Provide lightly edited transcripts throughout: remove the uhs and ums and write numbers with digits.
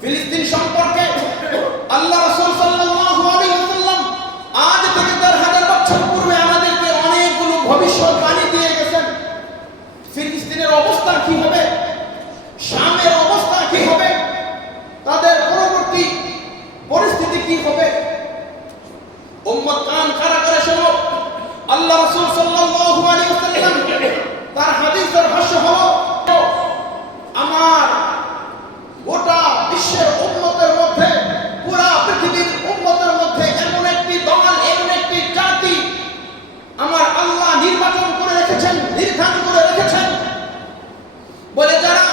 ফিলিস্তিন সম্পর্কে আল্লাহ রাসূল সাল্লাল্লাহু আলাইহি ওয়াসাল্লাম আজ থেকে ৪০০০ বছর পূর্বে আমাদেরকে অনেকগুলো ভবিষ্যৎবাণী দিয়ে গেছেন। ফিলিস্তিনের অবস্থা কি হবে, শামের অবস্থা কি হবে, তাদের পরবর্তী পরিস্থিতি কি হবে। উম্মত কান খাড়া করে শোনো। আল্লাহ রাসূল সাল্লাল্লাহু আলাইহি ওয়াসাল্লাম তার হাদিসের ভাষ্য হলো, আমার গোটা বিশ্বের উম্মতের মধ্যে, পুরা পৃথিবীর উম্মতের মধ্যে এমন একটি দল, এমন একটি জাতি আমার আল্লাহ নির্বাচন করে রেখেছেন, নির্ধারণ করে রেখেছেন, বলে যারা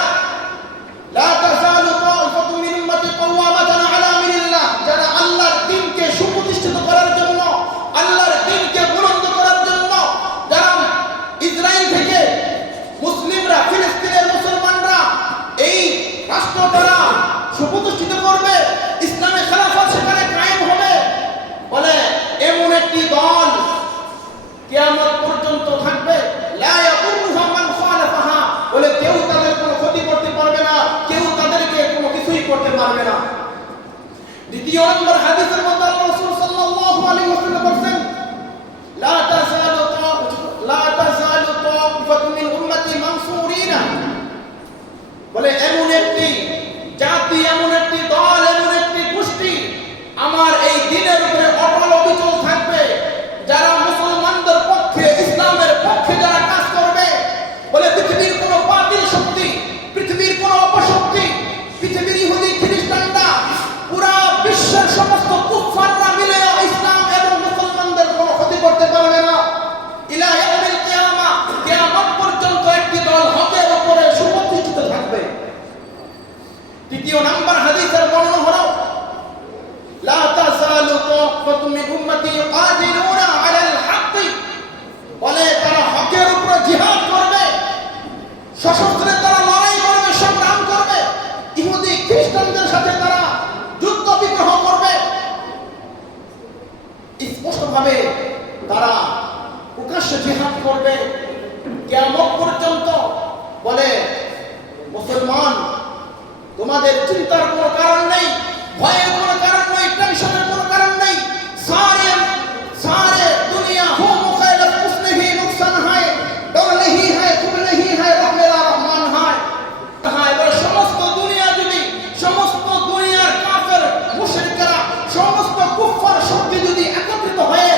লা তাযালু তাইফাতুম মিন উম্মতি কাওয়ামাতান আলা আমিরিল্লাহ, যারা আল্লাহর দ্বীনকে সুপ্রতিষ্ঠিত করার জন্য, আল্লাহর দ্বীনকে বুলন্দ করার জন্য, যারা ইসরায়েল থেকে মুসলিমরা, ফিলিস্তিনের মুসলমানরা এই রাষ্ট্র তারা সুপ্রতিষ্ঠিত করবে, ইসলামে খেলাফত সেখানে কায়েম হবে, বলে এমন একটি দল কিয়ামত পর্যন্ত থাকবে, লা ইয়াকুরুহা মান খালাফাহা, বলে কেউ তাদের কোনো ক্ষতি করতে পারবে না, কেউ তাদেরকে কোনো কিছুই করতে পারবে না। দ্বিতীয় নম্বর হাদিসের মধ্যে আল্লাহ রাসূল সাল্লাল্লাহু আলাইহি ওয়াসাল্লাম বলেন, লা তাযালু তাইফাতুম মিন উম্মতি মানসুরিনা, বলে এমন একটি জাতি, এমন একটি দল, এমন একটি গোষ্ঠী আমার এই দ্বীনের উপরে অটল অবিচল থাকবে, যারা মুসলমানদের পক্ষে, ইসলামের পক্ষে যারা কাজ করবে, বলে পৃথিবীর কোনো বাতিল শক্তি, পৃথিবীর কোনো অপশক্তি, পৃথিবীর ইহুদি খ্রিস্টানরা, পুরা বিশ্বের সমস্ত কুফফাররা মিলে ইসলাম এবং মুসলমানদের কোনো ক্ষতি করতে পারবে না। ইলা ইয়াউমিল কিয়ামা, কিয়ামত পর্যন্ত একটি দল হকের উপরে সুপ্রতিষ্ঠিত থাকবে। তৃতীয় নাম্বার হাদিসের বর্ণনা হলো, লা তাযালু তাইফাতুম মিন উম্মতি ইউকাতিলুনা আলাল হাক্কি, বলে তারা হকের উপরে জিহাদ করবে, সশস্ত্রে তারা লড়াই করবে, সংগ্রাম করবে, ইহুদি খ্রিস্টানদের সাথে তারা যুদ্ধ বিগ্রহ করবে, স্পষ্টভাবে তারা প্রকাশ্যে জিহাদ করবে কিয়ামত পর্যন্ত। বলে মুসলমান, তোমাদের চিন্তার কোনো কারণ নেই, ভয়ের কোনো কারণ নেই, টেনশনের কোনো কারণ নেই। सारे दुनिया हो मुखालिफ कुछ नहीं नुकसान है, डर नहीं है, खुद नहीं है, रब मेरा रहमान है। समस्त दुनिया যদি, সমস্ত দুনিয়ার কাফের মুশরিকরা, সমস্ত কুফফার শক্তি যদি একত্রিত হয়ে,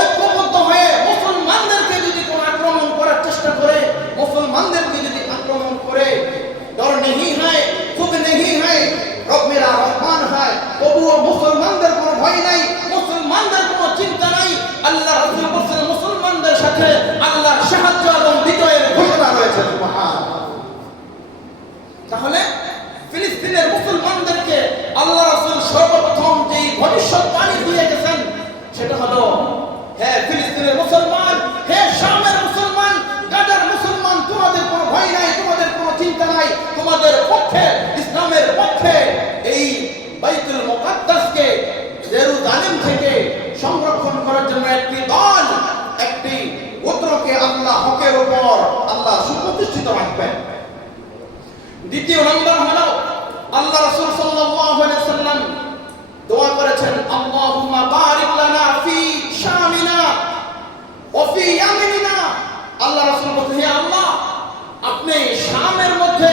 ঐক্যবদ্ধ হয়ে মুসলমানদেরকে যদি কোনো আক্রমণ করার চেষ্টা করে, মুসলমানদেরকে যদি আক্রমণ করে, डर नहीं है, खुद नहीं है, रब मेरा रहमान है, তবুও মুসলমানদের কোনো ভয় নাই, মুসলমানদের কোনো চিন্তা নাই। আল্লাহ রাসূল বলেছেন, মুসলমানদের সাথে আল্লাহর সাহায্য এবং বিজয়ের ঘোষণা রয়েছে। সুবহানাল্লাহ। তাহলে ফিলিস্তিনের মুসলমানদেরকে আল্লাহ রাসূল সর্বপ্রথম যেই ভবিষ্যৎবাণী দিয়ে গেছেন, সেটা হলো, হে ফিলিস্তিনের মুসলমান, হে শামের মুসলমান, গাজার মুসলমান, তোমাদের কোনো ভয় নাই, তোমাদের কোনো চিন্তা নাই, তোমাদের পক্ষে, ইসলামের পক্ষে এই বাইতুল মুকাদ্দাসকে জেরুজালেম থেকে সংরক্ষণ করার জন্য একটি দল, একটি গোত্রকে আল্লাহ হকের উপর আল্লাহ সুপ্রতিষ্ঠিত রাখবেন। দ্বিতীয় নম্বর হলো, আল্লাহ রাসূল সাল্লাল্লাহু আলাইহি ওয়াসাল্লাম দোয়া করেছেন, আল্লাহুম্মা বারিক লানা ফি শামিনা ওয়া ফি ইয়ামিনিনা। আল্লাহ রাসূল বলেন, হে আল্লাহ, আপনি শামের মধ্যে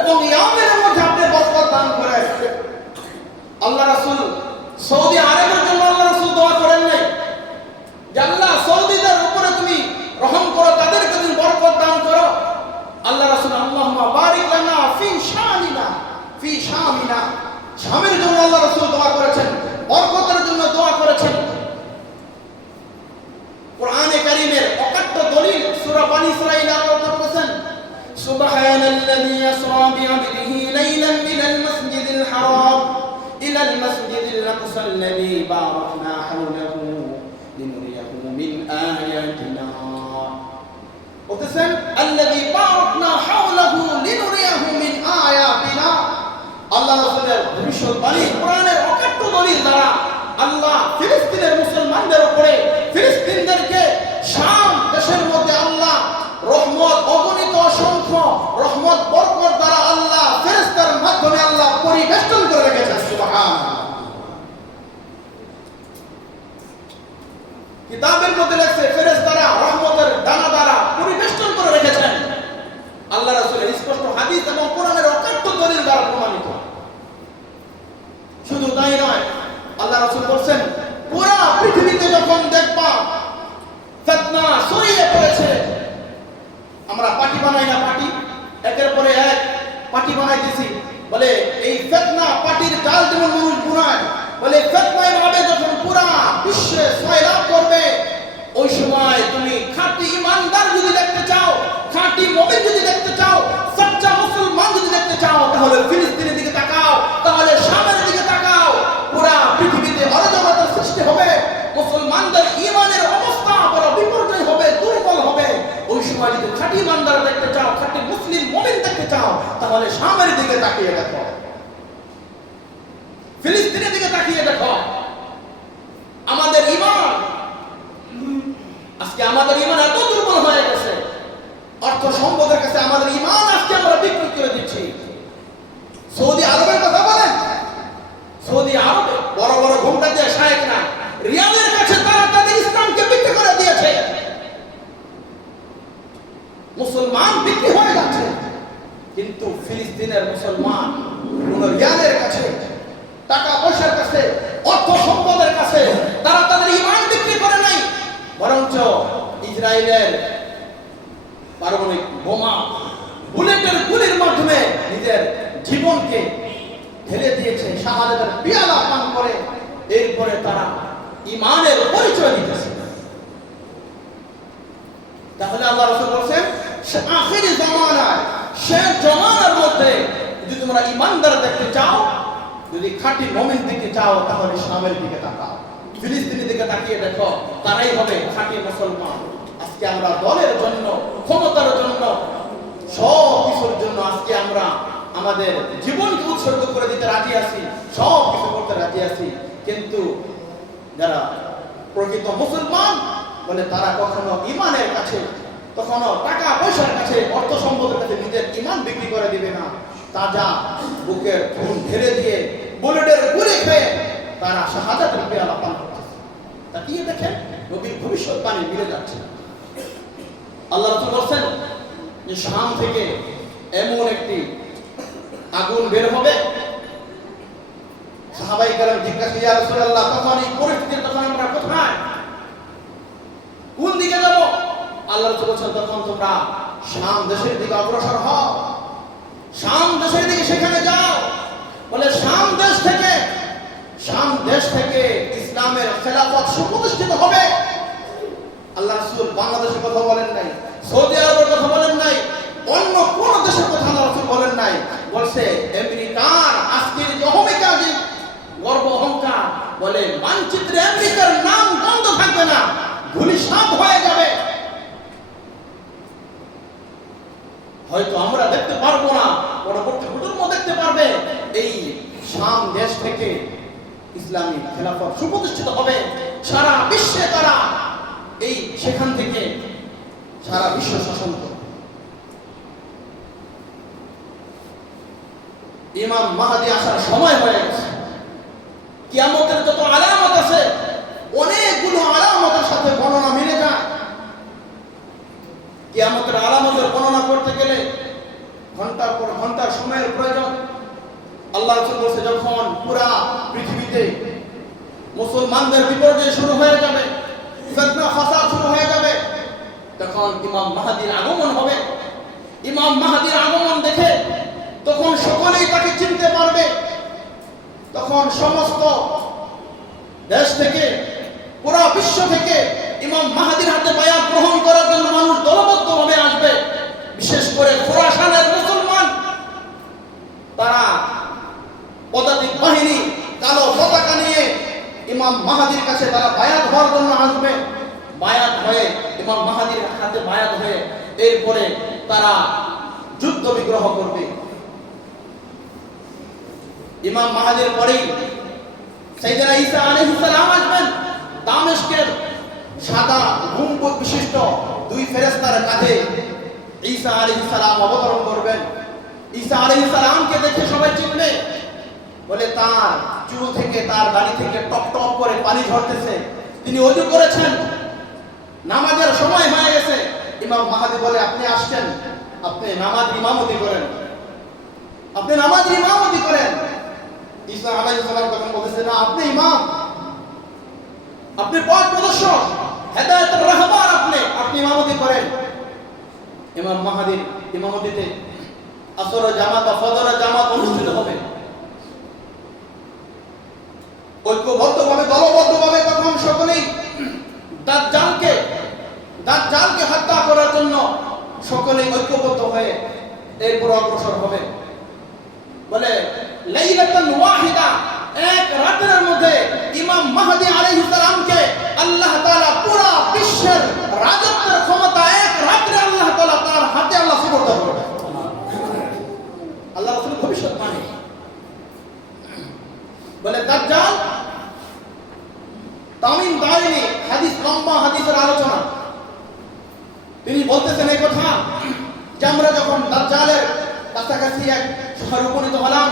এবং ইয়ামেনের মধ্যে আপনি বরকত দান করেন। আল্লাহ রাসূল সৌদি আরবের জন্য আল্লাহ রাসূল দোয়া করেন নাই যে আল্লাহ সৌদিদের উপরে তুমি রহম করো, তাদেরকে তুমি বরকত দান করো। আল্লাহ রাসূল আল্লাহুম্মা বারিক লানা ফি শামিনা, ফি শামিনা, শামের জন্য আল্লাহ রাসূল দোয়া করেছেন, বরকতের জন্য দোয়া করেছেন। কোরআনে কারীমের অকাট্য দলিল সূরা বনী ইসরাঈল আল্লাহ বলেছেন, সুবহানাল্লাযী ইয়াসরা বিআবদিহি লাইলান মিনাল মাসজিদিল হারাম ইলাল মাসজিদিল আকসাল্লাযী বারাকনা হাওলাহু লিনুরিয়াহু মিন আয়াতিনা। বলতেছেন, আল্লাযী বারাকনা হাওলাহু লিনুরিয়াহু মিন আয়াতিনা। আল্লাহ রাসূলের ভবিষ্যৎবাণী, কোরআনের অকাট্য দলিল দ্বারা আল্লাহ ফিলিস্তিনের মুসলমানদের উপরে, ফিলিস্তিনদেরকে শাম দেশের মধ্যে আল্লাহ রহমত, অগণিত অসংখ্য রহমত বরকত দ্বারা আল্লাহ ফেরেশতার মাধ্যমে আল্লাহ পরিবেষ্টন হাদিস এবং কোরআনের অকাট্য দলিল দ্বারা প্রমাণিত। শুধু তাই নয়, আল্লাহ রাসূল বলেন পুরো পৃথিবীতে যখন দেখবা ফিতনা ছড়িয়ে পড়েছে, আমরা পার্টি বানাই না, পার্টি একের পরে এক পার্টি বানাইতেছি, বলে এই ফিতনা পার্টির জাল যেমন মানুষ বুনায়, বলে ফিতনায় ভাবে যখন পুরা বিশ্বে ছয়লাভ করবে, ওই সময় তুমি খাঁটি ইমানদার যদি দেখতে চাও, খাঁটি মুমিন যদি দেখতে চাও, সচ্চা মুসলমান যদি দেখতে চাও, তাহলে ফিলিস্তিনের দিকে তাকাও, তাহলে শামের দিকে তাকাও। পুরা পৃথিবীতে অরাজকতার সৃষ্টি হবে, মুসলমানদের ঈমানের অবস্থা বড় বিপর্যয় হবে, দুর্বল হবে। ওই সময় যদি খাঁটি ইমানদার দেখতে চাও, খাঁটি মুসলিম মুমিন দেখতে চাও, তাহলে শামের দিকে তাকিয়ে দেখো, ফিলিস্তিনের দিকে তাকিয়ে দেখো। আমাদের ঈমান, আজকে আমাদের ঈমান এত দুর্বল হয়ে গেছে, অর্থ সম্পদের কাছে আমাদের ঈমান আজকে আমরা বিক্রি করে দিচ্ছি। সৌদি আরবের কথা বলেন, সৌদি আরবে বড় বড় ঘোমটা দিয়ে শায়েখরা রিয়ালের কাছে তারা তাদের ইসলামকে বিক্রি করে দিয়েছে। মুসলমান বিক্রি হয়ে যাচ্ছে, কিন্তু ফিলিস্তিনের মুসলমান কোন রিয়ালের কাছে, টাকা পয়সার কাছে, অর্থ সম্পদের কাছে তারা তাদের ঈমান বিক্রি করে নাই, বরঞ্চ ইসরায়েলের পারমাণবিক বোমা, বুলেটের গুলির মাধ্যমে নিজের জীবনকে ঢেলে দিয়েছে, শাহাদাতের পিয়ালা পান করে এরপরে তারা ঈমানের পরিচয় দিতেছে। তাহলে আল্লাহ রাসূল বলেন আখিরি জামানায়, শেষ জামানার মধ্যে যদি তোমরা ঈমানদার দেখতে চাও, যদি খাঁটি মুমিন দেখতে চাও, তাহলে শামের দিকে তাকাও, ফিলিস্তিনের দিকে তাকিয়ে দেখো, তারাই হবে খাঁটি মুসলমান। আজকে আমরা দলের জন্য, ক্ষমতার জন্য, সব কিছুর জন্য আজকে আমরা আমাদের জীবনকে উৎসর্গ করে দিতে রাজি আছি, সব কিছু করতে রাজি আছি, কিন্তু যারা প্রকৃত মুসলমান বলে তারা কখনো ঈমানের কাছে, কখনো টাকা পয়সার কাছে, অর্থ সম্পদের কাছে নিজের ঈমান বিক্রি করে দিবে না। তাজা বুকের খুন ঢেলে দিয়ে, বুলেটের গুলি খেয়ে তারা শাহাদাতের পেয়ালা পান করতেছে। তাকিয়ে দেখেন নবীর ভবিষ্যৎবাণী মিলে যাচ্ছে। আল্লাহ রাসূল বলেন যে শাম থেকে এমন একটি আগুন বের হবে, সাহাবায়ে কেরাম জিজ্ঞাসা, ইয়া রাসূলুল্লাহ তখন এই পরিস্থিতি, তখন আমরা কোথায়, কোন দিকে যাব? আল্লাহ রাসূল বলেন তখন তোমরা শাম দেশের দিকে অগ্রসর হও, শাম দেশের দিকে সেখানে যাও। বলে শাম দেশ থেকে ইসলামের খেলাফত সুপ্রতিষ্ঠিত হবে। আল্লাহ রাসূল বাংলাদেশের কথা বলেন নাই, সৌদি আরবের কথা বলেন নাই, অন্য কোন দেশের কথা আল্লাহ রাসূল বলেন নাই। বলছে আমেরিকার আজকের যে অহমিকাজি গর্ব অহংকার, বলে মানচিত্রে আমেরিকার নাম বন্ধ থাকবে না, ধূলিসাৎ হয়ে যাবে। হয়তো আমরা দেখতে পারবো না, পরবর্তী প্রজন্ম দেখতে পারবে এই শাম দেশ থেকে ইসলামী খেলাফত সুপ্রতিষ্ঠিত হবে। সারা বিশ্বে তারা এই সেখান থেকে সারা বিশ্ব শাসন করবে। ইমাম মাহদী আসার সময় হয়ে গেছে। কিয়ামতের যত আলামত আছে, অনেকগুলো আলামতের সাথে বর্ণনা মিলে যায়। কিয়ামতের আলামতের বর্ণনা করতে গেলে ঘন্টার পর ঘন্টার সময়ের প্রয়োজন। আল্লাহ রাসূল বলেছে যখন পুরা পৃথিবীতে মুসলমানদের বিপর্যয় শুরু হয়ে যাবে, ফিতনা ফাসাদ শুরু হয়ে যাবে, তখন ইমাম মাহদীর আগমন হবে। ইমাম মাহদীর আগমন দেখে তখন সকলেই তাকে চিনতে পারবে। তখন সমস্ত দেশ থেকে, পুরা বিশ্ব থেকে ইমাম মাহদীর হাতে বায়াত গ্রহণ করার জন্য মানুষ দলবদ্ধভাবে আসবে। বিশেষ করে খোরাসানের মুসলমান, তারা পদাতিক বাহিনী কালো পতাকা নিয়ে ইমাম মাহদীর কাছে তারা বায়াত হওয়ার জন্য আসবে। বায়াত হয়ে ইমাম মাহদীর হাতে বায়াত হয়ে এরপরে তারা যুদ্ধ বিগ্রহ করবে। ইমাম মাহদীর পরেই সাইয়েদনা ঈসা আলাইহিস সালাম আসবেন। দামেস্কের সাদা গম্বুজ বিশিষ্ট দুই ফেরেশতার কাঁধে ঈসা আলাইহিস সালাম অবতরণ করবেন। ঈসা আলাইহিস সালামকে দেখে সবাই চিনবে, বলে তার চুল থেকে, তার দাড়ি থেকে টপ টপ করে পানি ঝরতেছে, তিনি ওযু করেছেন, নামাজের সময় হয়ে গেছে। ইমাম মাহদী বলে আপনি আসছেন, আপনি নামাজ ইমামতি করেন। আপনি নামাজের ইমামতি করেন। ঈসা আলাইহিস সালাম তখন বলেছেন, না আপনি ইমাম, আপনি পথ প্রদর্শক, হেদায়েতের রাহবার, আপনি ইমামতি করেন। ইমাম মাহদীর ইমামতিতে আসর জামাত বা ফজর জামাত অনুষ্ঠিত হবে ঐক্যবদ্ধভাবে, দলবদ্ধভাবে। তখন সকলেই দাজ্জালকে হত্যা করার জন্য সকলেই ঐক্যবদ্ধ হয়ে এরপর অগ্রসর হবে। বলে লাইলাতুন ওয়াহিদা, এক রাতের মধ্যে ইমাম মাহদী আলাইহিস সালামকে আল্লাহ তাআলা পুরো বিশ্বের রাজত্বের ক্ষমতা এক রাতে আল্লাহ তাআলা তার হাতে আল্লাহ সুবর্দ করবে। আল্লাহ রাসূল ভবিষ্যৎবাণী বলে দাজ্জাল, তামিম দারিমি হাদিস, লম্বা হাদিসের আলোচনা, তিনি বলতেছেন এই কথা যে আমরা যখন দাজ্জালের কাছাকাছি এক শহরে উপনীত হলাম,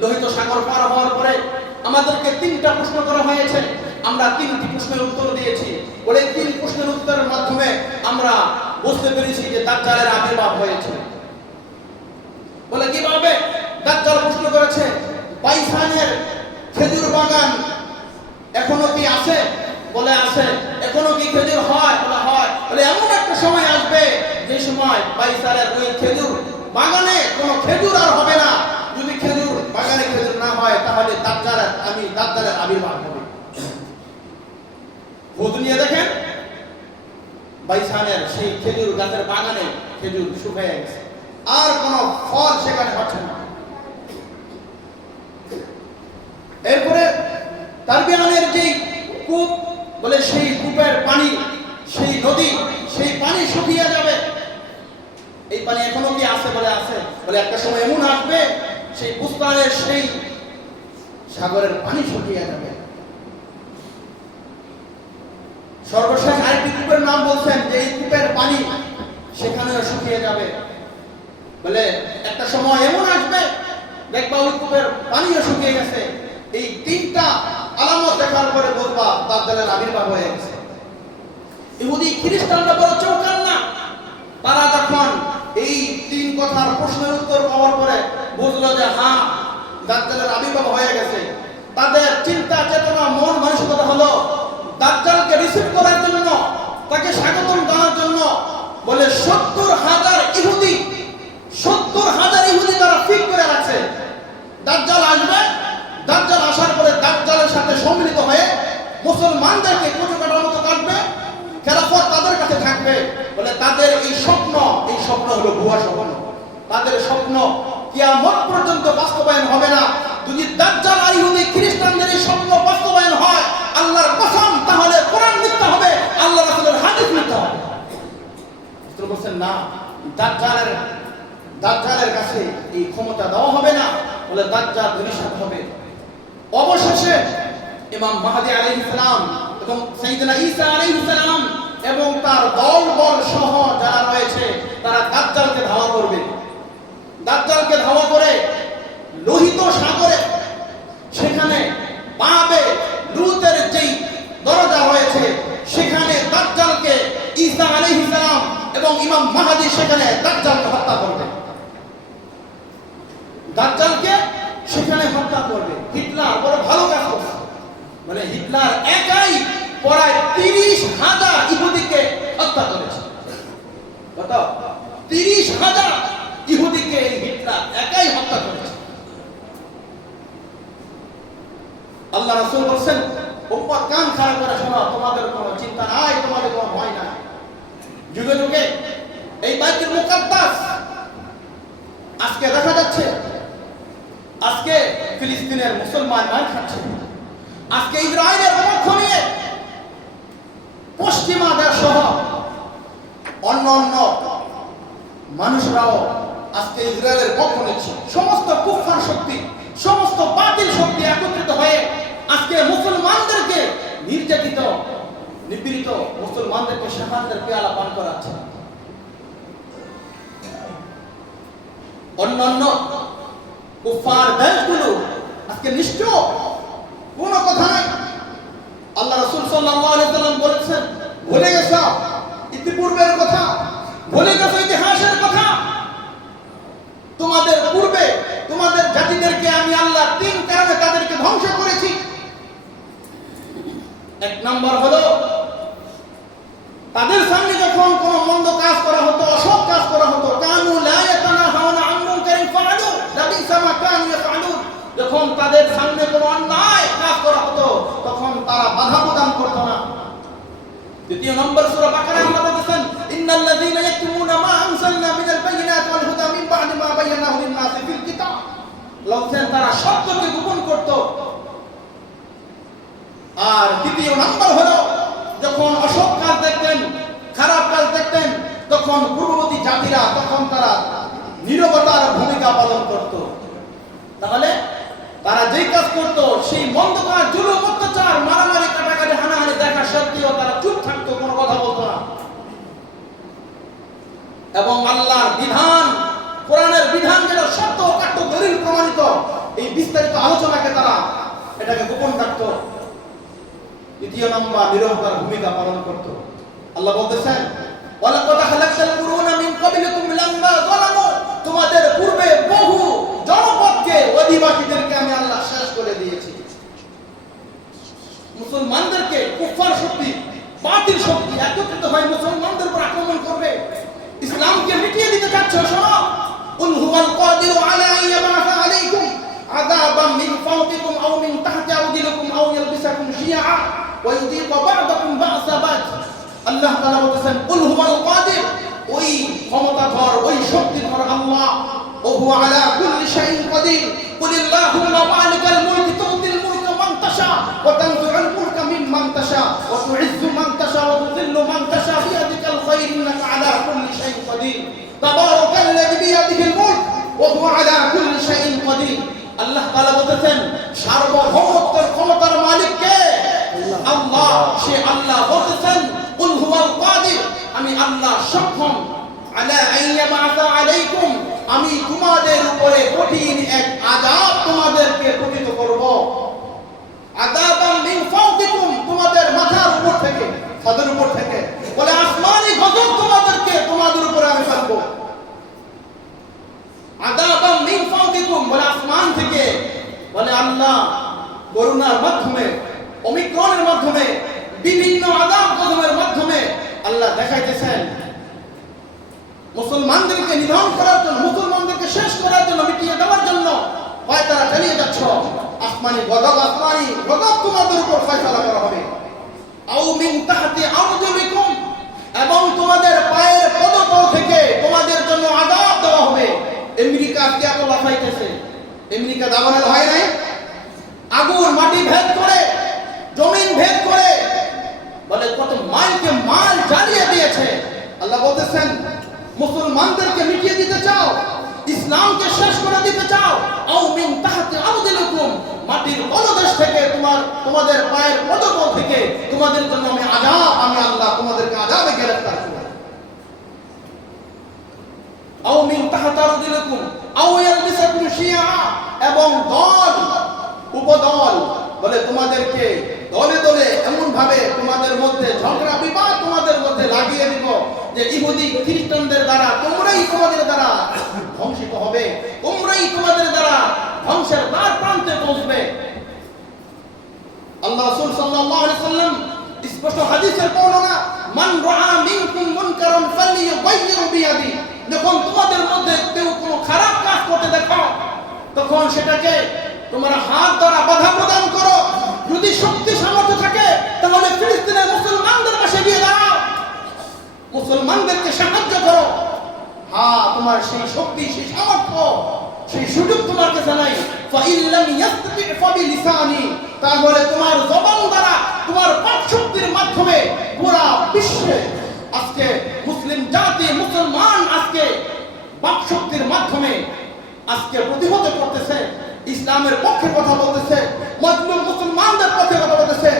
লোহিত সাগর পার হওয়ার পরে আমাদেরকে 3টা প্রশ্ন করা হয়েছে। আমরা 3টি প্রশ্নের উত্তর দিয়েছি। বলে 3 প্রশ্নের উত্তরের মাধ্যমে আমরা বুঝতে পেরেছি যে দাজ্জালের আবির্ভাব হয়েছে। বলে কিভাবে? দাজ্জাল প্রশ্ন করেছে, বাইসানের খেজুর বাগান এখনো কি আছে? বলে আছে। এখনো কি খেজুর হয়? বলে হয়। বলে এমন একটা সময় আসবে যে সময় বাইসানের ওই খেজুর বাগানে কোনো খেজুর আর হবে না। যদি খেজুর বাগানে খেজুর না হয় তাহলে দাজ্জালের আবির্ভাব হবে। খোঁজ নিয়ে দেখেন, বাইসানের সেই খেজুর গাছের বাগানে খেজুর শুকিয়ে গেছে, আর কোনো ফল সেখানে হচ্ছে না। এরপরে তারবিয়ানের যেই কূপ, বলে সেই কূপের পানি, সেই নদী, সেই পানি শুকিয়ে যাবে। এই পানি এখনো কি আছে? বলে আছে। বলে একটা সময় এমন আসবে সেই বুস্তানের সেই সাগরের পানি শুকিয়ে যাবে। সর্বশেষ আরেকটি কূপের নাম বলছেন যে এই কূপের পানি সেখানেও শুকিয়ে যাবে। বলে একটা সময় এমন আসবে দেখবা ওই কূপের পানিও শুকিয়ে গেছে। এই 3টা আলামত দেখার পরে বলবা দাজ্জালের আবির্ভাব হয়ে গেছে। ইহুদি খ্রিস্টানরা বড় চৌকান না, তারা যখন এই 3 কথার প্রশ্নের উত্তর পাওয়ার পরে বুঝলো যে হ্যাঁ দাজ্জালের আবির্ভাব হয়ে গেছে, তাদের চিন্তা চেতনা মন মানসিকতা হলো দাজ্জালকে রিসিভ করার জন্য, তাকে স্বাগতম জানার জন্য। বলে 70,000 ইহুদি তারা ঠিক করে রাখছে দাজ্জাল আসবে। দাজ্জাল আসার পরে দাজ্জালের সাথে সম্মিলিত হয়ে মুসলমানদেরকে কুচকাটার মতো কাটবে, খেলাফত তাদের কাছে থাকবে। বলে তাদের এই স্বপ্ন হলো ভুয়া স্বপ্ন। তাদের স্বপ্ন কিয়ামত পর্যন্ত বাস্তবায়ন হবে না। যদি দাজ্জাল আর ইহুদি খ্রিস্টানদের এই স্বপ্ন বাস্তবায়ন হয়, আল্লাহর কসম, তাহলে কোরআন মিথ্যা হবে, আল্লাহ রাসূলের হাদিস মিথ্যা হবে। বলছেন না, দাজ্জালের কাছে এই ক্ষমতা দেওয়া হবে না। বলে দাজ্জাল ধূলিসাৎ হবে। অবশেষে ইমাম মাহদী আলাইহিস সালাম এবং সাইয়েদনা ঈসা আলাইহিস সালাম এবং তার দলবল সহ যারা রয়েছে তারা দাজ্জালকে ধাওয়া করবে। দাজ্জালকে ধাওয়া করে লোহিত সাগরে সেখানে বাবে লুতের যেই দরজা রয়েছে সেখানে দাজ্জালকে ঈসা আলাইহিস সালাম এবং ইমাম মাহদী সেখানে দাজ্জালকে হত্যা করবে। দাজ্জালকে সেখানে হত্যা করবে। হিটলার বড় ভালো কাজ করছে। মানে হিটলার একাই প্রায় 30,000 ইহুদিকে হত্যা করেছে। কত? 30,000 ইহুদিকে এই হিটলার একাই হত্যা করেছে। আল্লাহ রাসূল বলেন, উম্মত কান খাড়া করে শোনো, তোমাদের কোনো চিন্তা নাই, তোমাদের কোনো ভয় নাই। যুগে যুগে এই বাইতুল মুকাদ্দাস আজকে দেখা যাচ্ছে, আজকে ফিলিস্তিনের মুসলমান মার খাচ্ছে, আজকে ইসরায়েলের পক্ষ নিয়ে পশ্চিমা দেশ সহ অন্য মানুষরাও আজকে ইসরায়েলের পক্ষ নিচ্ছে। সমস্ত কুফফার শক্তি, সমস্ত বাতিল শক্তি একত্রিত হয়ে আজকে মুসলমানদেরকে নির্যাতিত, নিপীড়িত মুসলমানদেরকে শাহাদাতের পেয়ালা পান করাচ্ছে। অন্যান্য কুফফার দেশগুলো আজকে নিশ্চয় কোনো কথা নাই। আল্লাহ রাসূল সাল্লাল্লাহু আলাইহি ওয়াসাল্লাম বলেছেন, ভুলে গেছো ইতিপূর্বের কথা, ভুলে গেছো ইতিহাসের কথা। তোমাদের পূর্বে তিন কারণে তাদেরকে ধ্বংস করেছি। এক নম্বর হলো তাদের সামনে যখন কোন মন্দ কাজ করা হতো, অসৎ কাজ করা হতো, কানু লা ইয়াতানাহাউনা আন মুনকারিন ফাআলু লাবিসা মা কানু ইয়াফআলুন, যখন তাদের সামনে কোন অন্যায় কাজ করা হতো তখন তারা বাধা প্রদান করত না। দ্বিতীয় নম্বর সূরা বাকারা আল্লাহ বলেছেন, ইন্নাল্লাযীনা ইয়াকতুমুনা মা আনজালনা মিনাল বায়িনাতি ওয়াল হুদা মিন বা'দি মা বায়্যানাহু লিন-নাসি ফিল কিতাব, লওছেন তারা সত্যকে গোপন করত। আর তৃতীয় নম্বর হলো যখন অসৎ কাজ দেখতেন, খারাপ কাজ দেখতেন, তখন পূর্ববর্তী জাতিরা তখন তারা নীরবতার ভূমিকা পালন করত। তাহলে তারা যেই কাজ করত সেই মন্দ কাজ, জুলুম, অত্যাচার, মারামারি, কাটাকাটি, হানাহানি দেখা সত্ত্বেও তারা চুপ থাকতো, কোনো কথা বলতো না। এবং আল্লাহর বিধান, কোরআনের বিধান যেটা সত্য অকাট্য দলিল প্রমাণিত, এই বিস্তারিত আলোচনাকে তারা এটাকে গোপন রাখতো। দ্বিতীয় নম্বর নীরবতার ভূমিকা পালন করত। আল্লাহ বলতেছেন, ওয়ালাকাদ খালাকনাল কুরুনা মিন ক্বাবলিকুম লাম্মা যালামু, তোমাদের পূর্বে বহু জনপদকে, অধিবাসীদেরকে আমি আল্লাহ শেষ করে দিয়েছি। মুসলমানদেরকে কুফার শক্তি, বাতিল শক্তি একত্রিত হয়ে মুসলমানদের উপর আক্রমণ করবে, ইসলামকে মিটিয়ে দিতে চাচ্ছে। শোনো, কুল হুয়াল কাদিরু আলা আন ইয়াবআসা আলাইকুম আযাবাম মিন ফাওকিকুম আও মিন তাহতি আরজুলিকুম আও ইয়ালবিসাকুম শিয়া ওয়া ইউযিকা বা'দাকুম বা'সা বা'দ। আল্লাহ তাআলা বলেছেন, কুল হুয়াল কাদির, ওই ক্ষমতাধর, ওই শক্তিধর আল্লাহ, ওয়া হুয়া আলা কুল্লি শাইইন কাদির। কুলিল্লাহুম্মা মালিকাল মুলকি তু'তিল মুলকা মান তাশা ওয়া তানজি'ুল মুলকা মিম্মান তাশা ওয়া তু'ইজ্জু মান তাশা ওয়া তুযিল্লু মান তাশা বিয়াদিকাল খায়র ইন্নাকা আলা কুল্লি শাইইন কাদির। তাবারাকাল্লাযী বিয়াদিহিল মুলক ওয়া হুয়া আলা কুল্লি শাইইন কাদির। আল্লাহ তাআলা বলেছেন, সার্বভৌমত্বের ক্ষমতার মালিক কে? আল্লাহ। সে আল্লাহ বলেছেন, কুল হুয়াল কাদির, আমি আল্লাহ সক্ষম, আলা আন ইয়াবআসা আলাইকুম, আমি তোমাদের উপরে কঠিন এক আযাব তোমাদেরকে পতিত করব। আযাবাম মিন ফাওকিকুম, তোমাদের মাথার উপর থেকে, ছাদের উপর থেকে, বলে আসমানি গজব তোমাদেরকে, তোমাদের উপরে আমি ফেলবো। আযাবাম মিন ফাওকিকুম, বলে আসমান থেকে, বলে আল্লাহ করুণার মাধ্যমে, ওমিক্রনের মাধ্যমে, বিভিন্ন আযাব গজবের মাধ্যমে আল্লাহ দেখাইতেছেন মুসলমানদেরকে নিধন করার জন্য, মুসলমানদেরকে শেষ করার জন্য, মিটিয়ে দেওয়ার জন্য হয় তারা চালিয়ে যাচ্ছ। আসমানি গজব তোমাদের উপর ফয়সালা করা হবে। আও মিন তাহতি আরজুলিকুম, এবং তোমাদের পায়ের পদতল থেকে তোমাদের জন্য আযাব দেওয়া হবে। আমেরিকা আজকে এত লাফাইতেছে, আমেরিকা দাবানল হয় নাই? আগুন মাটি ভেদ করে, জমিন ভেদ করে, বলে কত মাইলকে মাইল জ্বালিয়ে দিয়েছে। আল্লাহ বলতেছেন, মুসলমানদেরকে মিটিয়ে দিতে চাও, ইসলামকে শেষ করে দিতে চাও, আও মিন তাহতি আরজুলিকুম, মাটির তলদেশ থেকে, তোমাদের পায়ের পদতল থেকে তোমাদের জন্য আমি আল্লাহ তোমাদেরকে আযাবে গ্রেফতার করব। আও মিন তাহতি আরজুলিকুম আও ইয়ালবিসাকুম শিয়া, এবং দল উপদল, বলে তোমাদেরকে দলে দলে এমন ভাবে তোমাদের মধ্যে ঝগড়া বিবাদ তোমাদের মধ্যে লাগিয়ে দিব যে ইহুদি খ্রিস্টানদের দ্বারা তোমরাই তোমাদের দ্বারা ধ্বংসিত হবে, তোমরাই তোমাদের দ্বারা ধ্বংসের দ্বার প্রান্তে পৌঁছবে। আল্লাহ রাসূল সাল্লাল্লাহু আলাইহি সাল্লাম স্পষ্ট হাদিসের বর্ণনা, মান রাআ মিনকুম মুনকারান ফালিয়ুগাইয়িরু বিয়াদি, যখন তোমাদের মধ্যে কেউ কোনো খারাপ কাজ করতে দেখো তখন সেটাকে তোমরা হাত দ্বারা বাধা প্রদান করো। যদি শক্তি সামর্থ্য থাকে তাহলে ফিলিস্তিনের মুসলমানদের পাশে গিয়ে দাঁড়াও, মুসলমানদেরকে সাহায্য করো। হ্যাঁ, তোমার সেই শক্তি, সেই সামর্থ্য, সেই সুযোগ তোমার কাছে নাই। ফাইল্লাম ইয়াসতাতি ফাবিলিসানি, তাহলে তোমার জবান দ্বারা, তোমার বাক শক্তির মাধ্যমে পুরা বিশ্বে আজকে মুসলিম জাতি, মুসলমান আজকে বাক শক্তির মাধ্যমে আজকে প্রতিহত করতেছে, ইসলামের পক্ষে কথা বলতেছে, মজলুম মুসলমানদের পক্ষে কথা বলতেছে,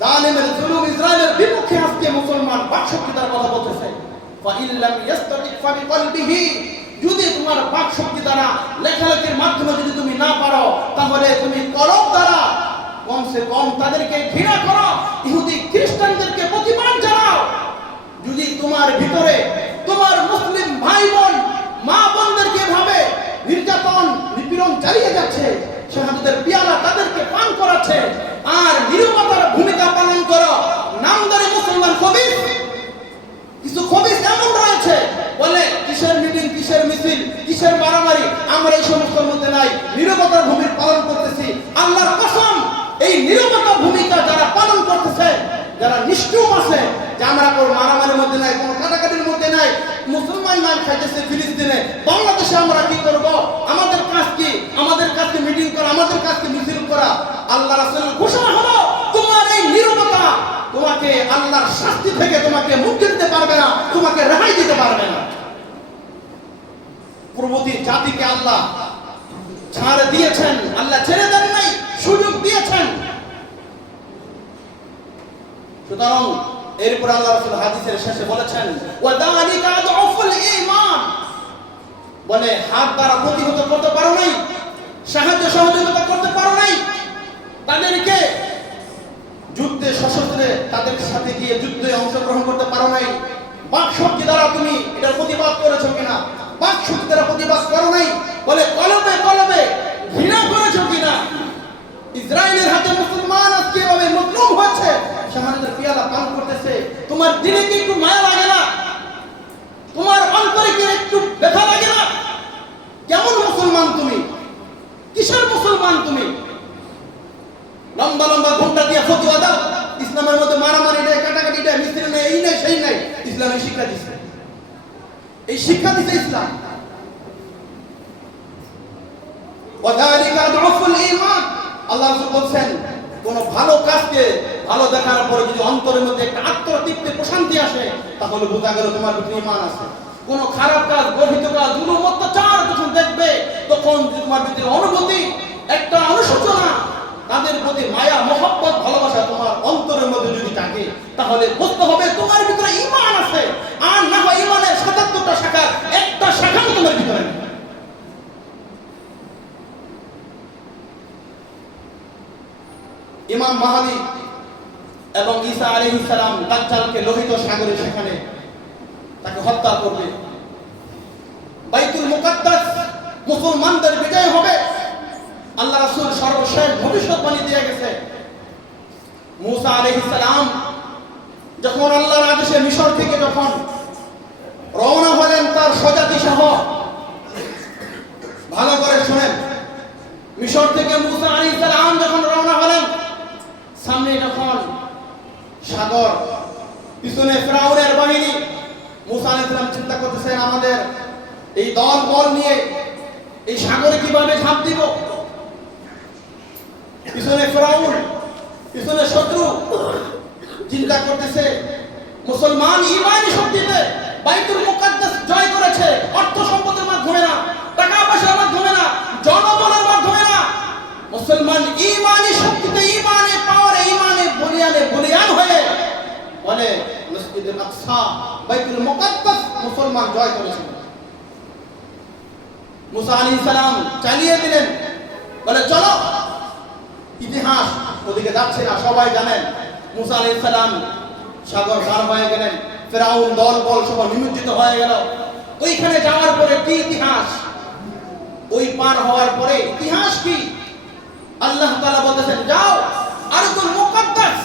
জালিমের জুলুম ইসরায়েলের বিপক্ষে আজকে মুসলমান বাকশক্তি দ্বারা কথা বলতেছে। ফাইল্লাম ইয়াসতাতি ফাবিকলবিহি, যদি তোমার বাকশক্তি দ্বারা, লেখালেখির মাধ্যমে যদি তুমি না পারো, তাহলে তুমি কলব দ্বারা কমসে কম তাদেরকে ঘৃণা করো, ইহুদি খ্রিস্টানদেরকে প্রতিবাদ জানাও। যদি তোমার ভিতরে তোমার মুসলিম ভাই বোন, মা বোনদেরকে ভাবে নির্যাতন নিপীড়ন চালিয়ে যাচ্ছে, জান্নাতের পিয়ালা তাদেরকে পান করাচ্ছে, আর নীরবতার ভূমিকা পালন করো। নামদারি মুসলমান খবিস, কিছু খবিস এমন রয়েছে বলে কিসের মিটিং, কিসের মিছিল, কিসের মারামারি, আমরা এই সমস্ত মধ্যে নাই, নীরবতার ভূমিকা পালন করতেছি। আল্লাহর কসম, এই নীরবতার ভূমিকা যারা পালন করতেছে, যারা নিষ্ঠুর আছে যে আমরা কোনো মারামারির মধ্যে নাই, কোনো কাটাকাটির মধ্যে নাই, মুসলমান মান খাইতেছে ফিলিস্তিনে, বাংলাদেশে আমরা কি করব? আমাদের কাজ কি? আমাদের কাছে মিটিং করা, আমাদের কাছে মিছিল করা। আল্লাহ রাসূলের ঘোষণা হলো, তোমার এই নীরবতা তোমাকে আল্লাহর শাস্তি থেকে তোমাকে মুক্তি দিতে পারবে না, তোমাকে রেহাই দিতে পারবে না। পূর্ববর্তী জাতিকে আল্লাহ ছাড় দিয়েছেন, আল্লাহ ছেড়ে দেন নাই, সুযোগ দিয়েছেন। সুতরাং এরপর আল্লাহ রাসূল হাদিসের শেষে বলেছেন, ওয়াদালিকা আদউফুল ঈমান, বলে হাত দ্বারা প্রতিহত করতে পারো নাই, সাহায্য সহযোগিতা করতে পারো নাই, তাদেরকে যুদ্ধে সশস্ত্রে তাদের সাথে গিয়ে যুদ্ধে অংশগ্রহণ করতে পারো নাই, বাক শক্তি দ্বারা তুমি এটার প্রতিবাদ করেছো কিনা, বাক শক্তি দ্বারা প্রতিবাদ করো নাই, বলে কলবে কলবে ঘৃণা করেছো কিনা। ইসরায়েলের হাতে মুসলমান আজকে এভাবে মজলুম হয়েছে, শাহাদাতের পিয়ালা পান করতেছে, তোমার দিলে কি একটু মায়া লাগে না? তোমার অন্তরে কি একটু ব্যথা লাগে না? কেমন মুসলমান তুমি? কিসের মুসলমান তুমি? লম্বা লম্বা ঘন্টা দিয়ে ফতোয়া দাও, ইসলামের মধ্যে মারামারি নেই, কাটাকাটি নেই, মিস্ত্রি নেই, এই নেই সেই নেই। ইসলামের শিক্ষা দিচ্ছে, এই শিক্ষা দিচ্ছে ইসলাম। ওয়াদালিকা আদউফুল ঈমান, আল্লাহ রাসূল বলেন, কোন ভালো কাজকে ভালো দেখার পরে যদি অন্তরের মধ্যে একটা আত্মতৃপ্তি প্রশান্তি আসে, তাহলে বোঝা গেল তোমার ভিতরে ঈমান আছে। কোন খারাপ কাজ, গর্হিত কাজ, জুলুম অত্যাচার যখন দেখবে, তখন তোমার ভিতরে অনুভূতি, একটা অনুশোচনা, তাদের প্রতি মায়া, মহব্বত, ভালোবাসা তোমার অন্তরের মধ্যে যদি থাকে, তাহলে বুঝতে হবে তোমার ভিতরে ঈমান আছে। আর না হয় ঈমানের ৭৭টা শাখার একটা শাখাও তোমার ভিতরে নেই। ইমাম মাহদী এবং ঈসা আলাইহিস সালাম দাজ্জালকে লোহিত সাগরে সেখানে তাকে হত্যা করবে। বাইতুল মুকাদ্দাস মুসলমানদের বিজয় হবে। আল্লাহ রাসূল সর্বশেষ ভবিষ্যৎবাণী দিয়ে গেছে। মুসা আলাইহিস সালাম যখন আল্লাহর আদেশে মিশর থেকে যখন রওনা হলেন তার স্বজাতি সহ, ভালো করে শুনেন, মিশর থেকে মুসা আলাইহিস সালাম যখন রওনা হলেন, সামনে যখন সাগর, পিছনে ফিরাউনের বাহিনী, মুসা আলাইহিস সালাম চিন্তা করতেছেন আমাদের এই দল বল নিয়ে এই সাগরে কিভাবে ঝাঁপ দিব। পিছনে ফিরাউন, পিছনে শত্রু, চিন্তা করতেছে মুসলমান ঈমানি শক্তিতে বাইতুল মুকাদ্দাস জয় করেছে, অর্থ সম্পদের মাধ্যমে না, টাকা পয়সার মাধ্যমে না, জনবলের মাধ্যমে না। মুসলমান ঈমানি শক্তিতে, ঈমানে পাওয়ারে, ঈমানে বলিয়ান হয়ে বলে মসজিদুল আকসা, বাইতুল মুকাদ্দাস মুসলমান জয় করেছে। মুসা আলাইহিস সালাম চালিয়ে দিলেন, বলে চলো। ইতিহাস ওদিকে যাচ্ছে না, সবাই জানেন। মুসা আলাইহিস সালাম সাগর পার হয়ে গেলেন, ফিরাউন দল বল সবাই নিমজ্জিত হয়ে গেল। ওইখানে যাওয়ার পরে কি ইতিহাস, ওই পার হওয়ার পরে ইতিহাস কি? আল্লাহ তাআলা বলতেছেন, যাও আরদুল মুকাদ্দাস,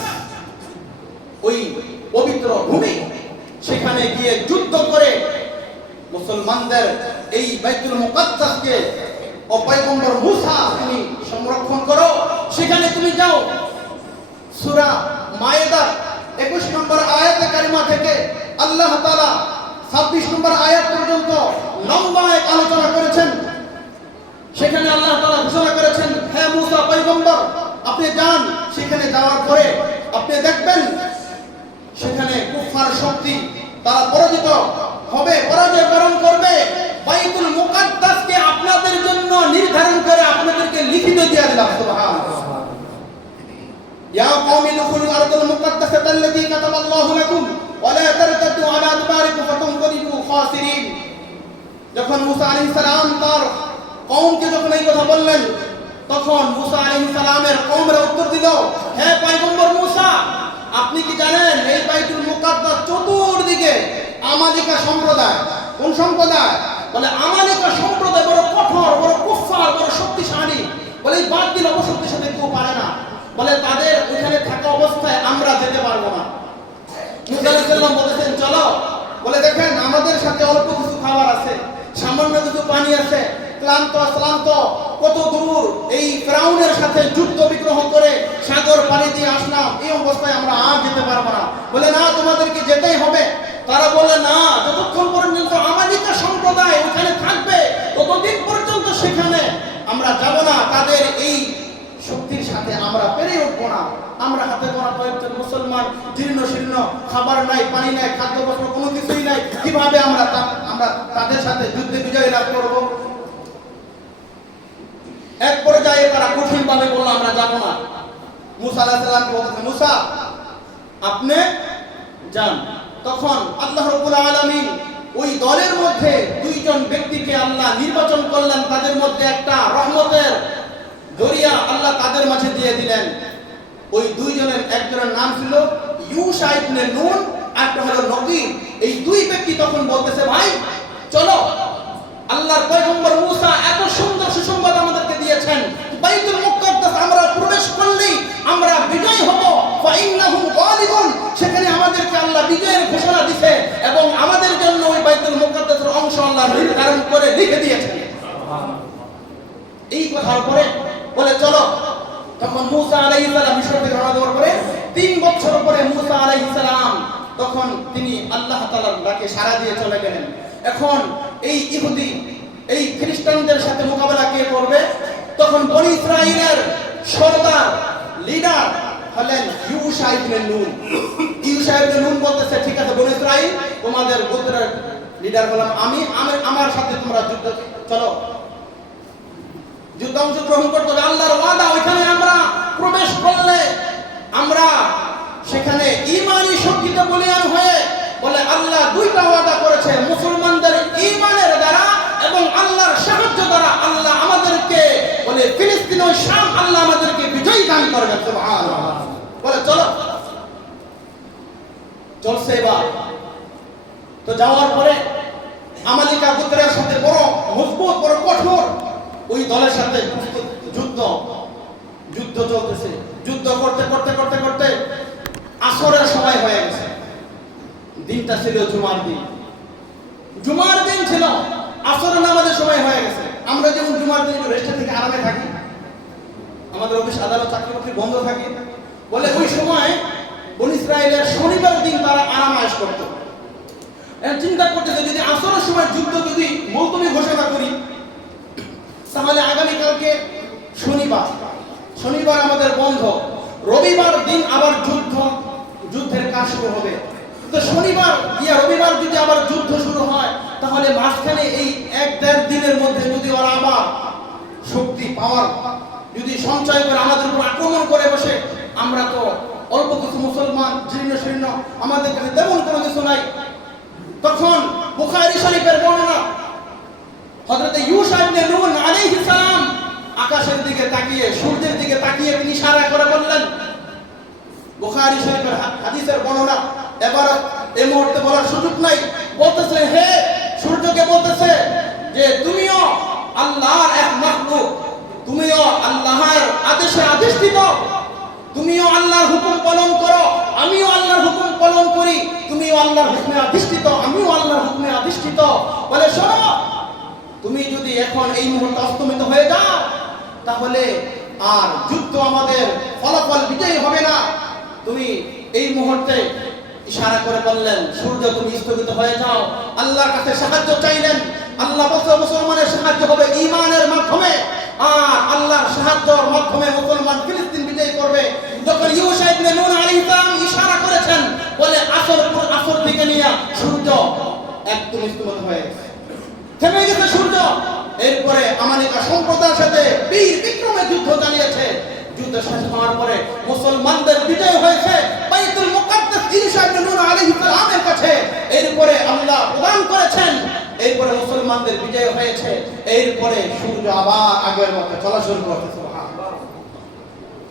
ওই পবিত্র ভূমি, সেখানে গিয়ে যুদ্ধ করে মুসলমানদের এই বাইতুল মুকাদ্দাসকে ও পয়গম্বর মুসা তুমি সংরক্ষণ করো, সেখানে তুমি যাও। সূরা মায়েদার 21 নম্বর আয়াতে কারিমা থেকে আল্লাহ তাআলা 26 নম্বর আয়াত পর্যন্ত লম্বা এক আলোচনা করেছেন। সেখানে আল্লাহ তাআলা ঘোষণা করেছেন, হে মুসা পয়গম্বর, আপনি যান, সেখানে যাওয়ার পরে আপনি দেখবেন সেখানে কুফার শক্তি তারা পরাজিত হবে, পরাজয় বরণ করবে। বাইতুল মুকাদ্দাসকে আপনাদের জন্য নির্ধারণ করে আপনাদেরকে লিখিত দিয়ে দিলাম। সুবহানাল্লাহ। ইয়া কওমি দুখুলুল আরদাল মুকাদ্দাসাতা আল্লাতী কাতাবাল্লাহু লাকুম ওয়া লা তারতাদু আলা আদবারিকুম ফাতানকালিবু খাসিরিন। যখন মুসা আলাইহিস সালাম তার কওমকে যখন এই কথা বললেন, তখন মুসা আলাইহিস সালামের কওমরা উত্তর দিল, হে পয়গম্বর মুসা, আপনি কি জানেন এই বাইতুল মুকাদ্দাস চতুর্দিকে আমালিকা সম্প্রদায়। কোন সম্প্রদায়? বলে আমালিকা সম্প্রদায় বড় কঠোর, বড় কুফফার, বড় শক্তিশালী। বলে এই বাতিল বলে তাদের ওখানে থাকা অবস্থায় আমরা যেতে পারবো না। মুসা আলাইহিস সালাম বলেছেন চলো, বলে দেখেন আমাদের সাথে অল্প কিছু খাবার আছে, সামান্য কিছু পানি আছে, ক্লান্ত কত দূর এই ফিরাউনের সাথে যুদ্ধ বিগ্রহ করে সাগর পানি দিয়ে আসলাম, এই অবস্থায় আমরা আর যেতে পারবো না। বলে না তোমাদেরকে যেতেই হবে। তারা বলে না, যতক্ষণ পর্যন্ত আমালিকা সম্প্রদায় ওখানে থাকবে ততদিন পর্যন্ত সেখানে আমরা যাব না, তাদের এই শক্তির সাথে আমরা পেরে উঠবো না। আমরা হাতে গোনা কয়েকজন মুসলমান, জীর্ণ শীর্ণ, খাবার নাই, পানি নাই, খাদ্য বস্ত্র কোনো কিছুই নাই, কিভাবে আমরা তাদের সাথে যুদ্ধে বিজয় লাভ করব? এক পর্যায়ে তারা কঠিন ভাবে বলল আমরা যাব না। মুসা আলাইহিস সালামকে বলতেছে মুসা আপনি যান। তখন আল্লাহ রাব্বুল আলামিন ওই দলের মধ্যে দুইজন ব্যক্তিকে আল্লাহ নির্বাচন করলেন, তাদের মধ্যে একটা রহমতের দরিয়া আল্লাহ তাদের মাঝে দিয়ে দিলেন। ওই দুইজনের একজনের নাম ছিল ইউশা ইবনে নুন, আরেকটা হলো নকিব। এই দুই ব্যক্তি তখন বলতেছে ভাই চলো, আল্লাহর পয়গম্বর মুসা এত সুন্দর সুসংবাদ আমাদেরকে দিয়েছেন, বাইতুল মুকাদ্দাস আমরা প্রবেশ করলেই আমরা বিজয় হব, ফাইন্নাহুম গালিবুন, সেখানে আমাদেরকে আল্লাহ বিজয়ের ঘোষণা দিয়েছে এবং আমাদের জন্য ওই বাইতুল মুকাদ্দাসের অংশ আল্লাহ নির্ধারণ করে লিখে দিয়েছেন। এই কথার পরে বলে চলো। তখন মুসা আলাইহিস সালাম মিশর থেকে রওনা দেওয়ার পরে 3 বছর পরে মুসা আলাইহিস সালাম তখন তিনি আল্লাহ তাআলার ডাকে সাড়া দিয়ে চলে গেলেন। এখন এই ইহুদি এই খ্রিস্টানদের সাথে মোকাবেলা কে করবে? তখন বনি ইসরাইলের সরদার লিডার হলেন ইউশা ইবনে নুন। ইউশা ইবনে নুন বলতেছে ঠিক আছে বনি ইসরাইল, তোমাদের গোত্রের লিডার হলাম আমি, আমার সাথে তোমরা যুদ্ধ চলো, যুদ্ধ অংশগ্রহণ করতে হবে। আল্লাহর ওয়াদা, ওইখানে আমরা প্রবেশ করলে আমরা সেখানে ঈমানি শক্তিতে বলীয়ান হয়ে, বলে আল্লাহ দুইটা ওয়াদা করেছে, মুসলমানদের ঈমানের দ্বারা এবং আল্লাহর সাহায্য দ্বারা আল্লাহ আমাদেরকে বলে ফিলিস্তিন ও শাম আল্লাহ আমাদেরকে বিজয় দান করবেন। সুবহানাল্লাহ। বলে চলো, চলছে এবার। তো যাওয়ার পরে আমালিকা গোত্রের সাথে বড় মজবুত, বড় কঠোর ওই দলের সাথে যুদ্ধ চলতেছে। যুদ্ধ করতে করতে করতে করতে আসরের সময় হয়ে গেছে। দিনটা ছিল জুমার দিন ছিল, আসরের নামাজের সময় হয়ে গেছে। আমরা যেমন জুমার দিন রেস্টে থেকে আরামে থাকি, আমাদের অফিস আদালত চাকরি বাকরি বন্ধ থাকে, বলে ওই সময় বনি ইসরাইলের শনিবার দিন তারা আরাম আয়েশ করতো। চিন্তা করতেছে যদি আসরের সময় যুদ্ধ যদি মুলতবি ঘোষণা করি, তাহলে আগামীকালকে শনিবার আমাদের বন্ধ, রবিবার দিন আবার যুদ্ধের কাজ শুরু হবে। তো শনিবার গিয়ে রবিবার যদি আবার যুদ্ধ শুরু হয়, তাহলে মাঝখানে এই 1-1.5 দিনের মধ্যে যদি ওরা আবার শক্তি পাওয়ার যদি সঞ্চয় করে আমাদের উপর আক্রমণ করে বসে, আমরা তো অল্প কিছু মুসলমান, জীর্ণ শীর্ণ, আমাদের কাছে তেমন কোনো কিছু নাই। তখন বুখারী শরীফের বর্ণনা, হযরত ইউশা ইবনে নুন আলাইহিস সালাম আকাশের দিকে তাকিয়ে, সূর্যের দিকে তাকিয়ে তিনি ইশারা করে বললেন, বুখারী শরীফের হাদিসের বর্ণনা, এবার এই মুহূর্তে বলার সুযোগ নাই, বলতেছে হে সূর্যকে বলতেছে যে তুমিও আল্লাহর এক মাখলুক, তুমিও আল্লাহর আদেশে আদিষ্ঠিত, তুমিও আল্লাহর হুকুম পালন করো, আমিও আল্লাহর হুকুম পালন করি, তুমিও আল্লাহর হুকুমে আদিষ্ঠিত, আমিও আল্লাহর হুকুমে আদিষ্ঠিত। বলে শোনো, তুমি যদি এখন এই মুহূর্তে অস্তমিত হয়ে যাও, তাহলে আর যুদ্ধ আমাদের ফলাফল বিজয়ী হবে না। তুমি এই মুহূর্তে ইশারা করে বললেন সূর্য তুমি স্থগিত হয়ে যাও, আল্লাহর কাছে সাহায্য চাইলেন। আল্লাহ মুসলমানের সাহায্য হবে ঈমানের মাধ্যমে, আর আল্লাহর সাহায্যের মাধ্যমে মুসলমান ফিলিস্তিন বিজয় করবে। যখন ইউশা ইবনে নুন আলাইহিস সালাম ইশারা করেছেন, বলে আসর থেকে নিয়ে সূর্য একদম স্থগিত হয়ে গেছে, থেমে গেছে সূর্য। এরপরে আমালিকা সম্প্রদায়ের সাথে বীর বিক্রমে যুদ্ধ চালিয়েছে। যুদ্ধ শেষ হওয়ার পরে মুসলমানদের বিজয় হয়েছে বাইতুল মুকাদ্দাস ইউশা ইবনে নুন আলাইহিস সালামের কাছে। এরপরে আল্লাহ প্রদান করেছেন, এরপরে মুসলমানদের বিজয় হয়েছে। এরপরে সূর্য আবার আগের মতো চলা শুরু করতে। সুবহানাল্লাহ।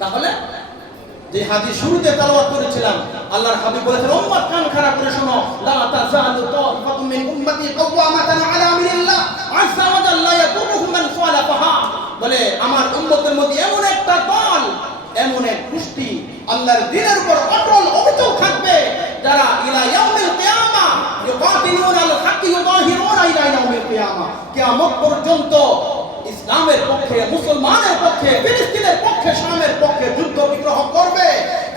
তাহলে যে হাদিস শুরুতে তেলাওয়াত করেছিলাম, আল্লাহর হাবিব বলেছেন উম্মত কান খাড়া করে শোনো, লা তাযালু তাইফাতুম মিন উম্মতি কাওয়ামাতান আলা আমরিল্লাহ আযজা ওয়া জাল্লা ইয়াকুরুহুম মান খালাফাহা। বলে আমার উম্মতের মধ্যে এমন একটা দল এমন এক গোষ্ঠী আল্লাহর দ্বীনের উপর অটল অবিচল থাকবে যারা ইলা ইয়াউমিল কিয়ামা ইউকাতিলুনা আল হাক্কি ইউযাহিরুনা ইলা ইয়াউমিল কিয়ামা, কিয়ামত পর্যন্ত ইসলামের পক্ষে, মুসলমানের পক্ষে, ফিলিস্তিনের পক্ষে, শামের পক্ষে যুদ্ধ বিগ্রহ করবে।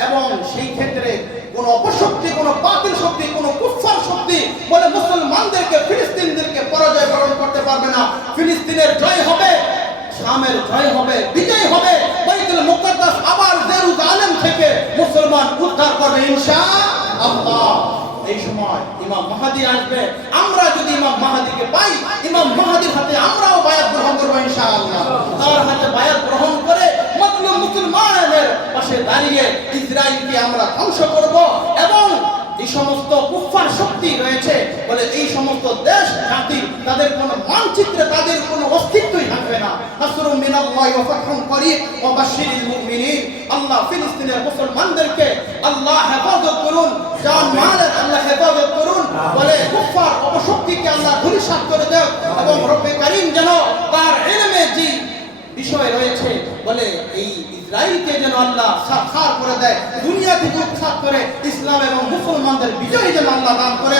এবং সেই ক্ষেত্রে কোন অপশক্তি, কোন বাতিল শক্তি, কোন কুফফার শক্তি বলে মুসলমানদেরকে, ফিলিস্তিনদেরকে পরাজয় বরণ করতে পারবে না। ফিলিস্তিনের জয় হবে, শামের জয় হবে, বিজয় হবে। বাইতুল মুকাদ্দাস আবার জেরুজালেম থেকে মুসলমান উদ্ধার করবে ইনশাআল্লাহ। এই সময় ইমাম মাহদী আসবে। আমরা যদি ইমাম মাহদীকে পাই, ইমাম মাহদীর হাতে আমরাও বায়াত গ্রহণ করব ইনশাআল্লাহ। তার হাতে বায়াত গ্রহণ করে মজলুম মুসলমানদের পাশে দাঁড়িয়ে ইসরায়েলকে আমরা ধ্বংস করব। এবং এই সমস্ত কুফফার শক্তি রয়েছে বলে এই সমস্ত দেশ জাতি, তাদের কোনো মানচিত্রে তাদের কোনো অস্তিত্বই থাকবে না। নাসরুম মিনাল্লাহি ওয়া ফাতহুন করিব ওয়া বাশশিরিল মুমিনিন। আল্লাহ ফিলিস্তিনের মুসলমানদেরকে আল্লাহ হেফাজত করুন, জান মালের আল্লাহ হেফাজত করুন বলে কুফফার অপশক্তিকে আল্লাহ ধূলিসাৎ করে দেন। এবং রব্বে কারীম যেন তার ইলমে যে বিষয় রয়েছে বলে এই ইসরায়েলকে যেন আল্লাহ সাৎখার করে দেয়, দুনিয়া থেকে উৎখাত করে ইসলাম এবং মুসলমানদের বিজয় যেন আল্লাহ দান করে।